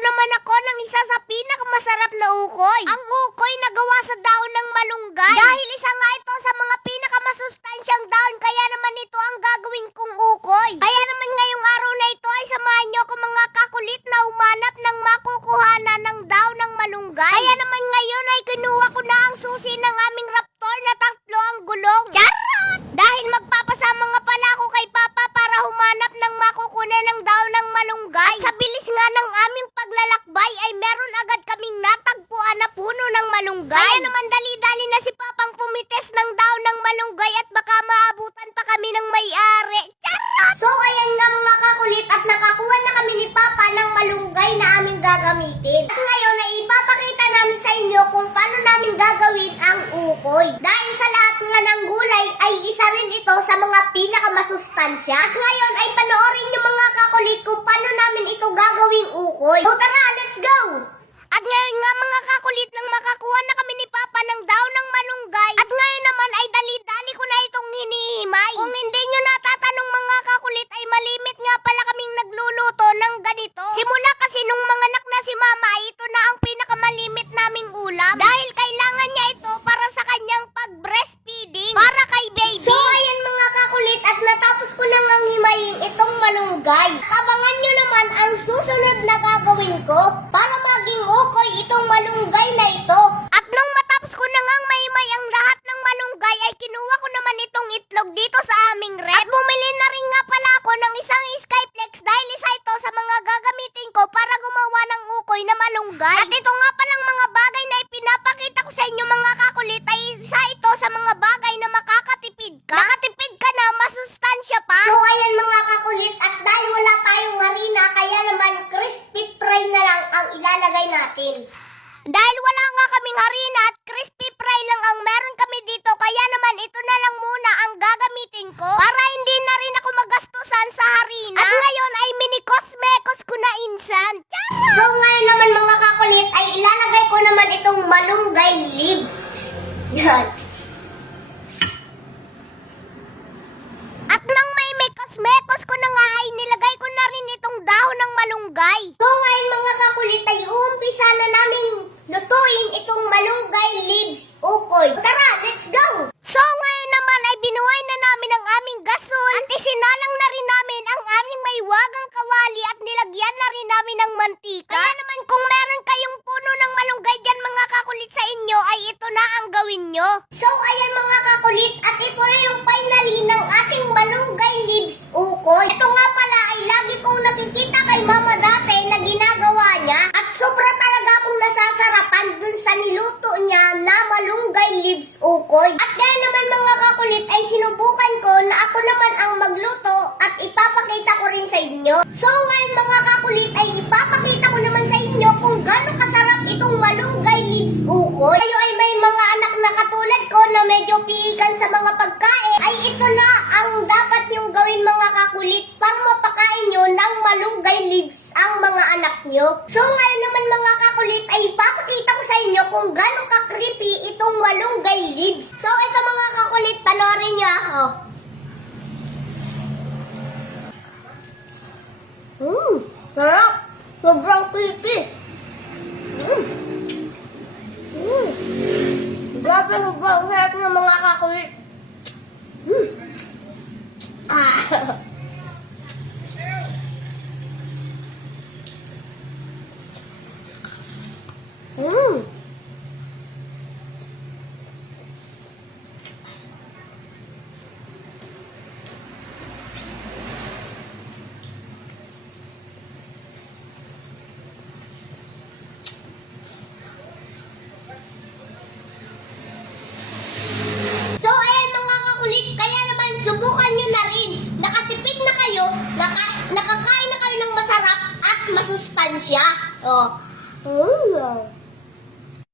naman ako ng isa sa pinakamasarap na ukoy. Ang ukoy na gawa sa daon ng malunggay. Dahil isa nga ito sa mga pinakamasustansyang daon, kaya naman ito ang gagawin kong ukoy. Kaya naman ngayong araw na ito ay samahan niyo ako mga kakulit na humanap ng makukuhanan ng daon ng malunggay. Kaya naman ngayon ay kinuha ko na ang susi ng aming raptor na 3 ang gulong. Charot! Dahil magpapasama nga pala ako kay Papa para humanap ng makukunan ng daon ng malunggay. At sa bilis nga ng aming paglalakbay ay meron agad kaming natagpuan na puno ng malunggay. Kaya naman dali-dali na si Papang pumites ng daon ng malunggay at baka maabutan pa kami ng may-ari. Charot! So ayan nga mga kakulit at nakakuha na kami ni Papa ng malunggay na aming gagamitin. At ngayon ay ipapakita namin sa inyo kung paano namin gagawin ang ukoy. Dahil sa lahat nga ng gulay ay isa rin ito sa mga pinakamasustansya. At ngayon ay panoorin nyo mga kakulit kung paano namin ito gagawing ukoy. So tara, let's go! At ngayon nga mga kakulit nang makakuha na kami ni Papa ng daon ng malunggay. At ngayon naman ay dali-dali ko na itong hinihimay. Kung hindi nyo natatanong mga kakulit ay malimit nga pala kaming nagluluto ng ganito. Simula kasi nung manganak na si Mama ay ito na ang pinakamalimit naming ulam. Dahil kailangan niya ito para sa kanyang pag-breastfeeding. Para kay baby. So ayan mga kakulit at natapos ko nang himayin itong malunggay. Abangan nyo naman ang susunod na gagawin ko para maging ukoy itong malunggay na ito. At nung matapos ko na ngang mahimay ang lahat ng malunggay ay kinuha ko naman itong itlog dito sa aming rep. At bumili na rin nga pala ako ng isang Skyflex dahil isa ito sa mga gagamitin ko para gumawa ng ukoy na malunggay. At ito nga palang mga bagay na ipinapakita ko sa inyo mga kakulit ay isa ito sa mga bagay na makakatipid ka. Nakatipid ka na, masustansya pa. So ayan mga kakulit at dahil wala tayong harina kaya naman crispy fry na lang ang ilalagay natin. Dahil wala nga kaming harina at crispy fry lang ang meron kami dito kaya naman ito na lang muna ang gagamitin ko para hindi na rin ako magastusan sa harina. At ngayon ay minikos-mekos ko na insan. Charot! So ngayon naman mga kakulit ay ilalagay ko naman itong malunggay leaves. Yan. At nang may mekos-mekos ko na nga ay nilagay ko na rin itong dahon ng malunggay. So ngayon mga kakulit ay uumpisa na namin lutuin itong malunggay leaves ukoy. Tara, let's go! So ngayon naman ay binuhay na namin ang aming gasol at isinalang na rin namin ang aming maywagang kawali at nilagyan na rin namin ng mantika. Kaya naman kung meron kayong puno ng malunggay dyan mga kakulit sa inyo ay ito na ang gawin nyo. So ayan mga kakulit at ito na yung finally ng ating malunggay leaves ukoy. Ito nga pala ay lagi kong nakikita kay Mama dati na ginagawa niya at sobra talaga akong nasasarapan dun sa niluto niya na malunggay leaves ukoy. At dahil naman mga kakulit ay sinubukan ko na ako naman ang magluto at ipapakita ko rin sa inyo. So ngayon mga kakulit ay ipapakita ko naman sa inyo kung gaano kasarap itong malunggay leaves ukoy. Kayo ay may mga anak na katulad ko na medyo pihikan sa mga pagkain ay ito na ang dapat yung gawin mga kakulit para mapakain nyo ng malunggay leaves ang mga anak nyo. So ngayon naman mga kakulit ay ipapakita ko sa inyo kung gaano ka-creepy itong malunggay leaves. So ito mga kakulit, panoorin nyo ako. Sarap! Sobrang creepy! Grabe, sobrang sarap ng mga kakulit. So ayan mga kakulit, kaya naman subukan nyo na rin. Nakatipid na kayo, nakakain na kayo ng masarap at masustansya. Oh.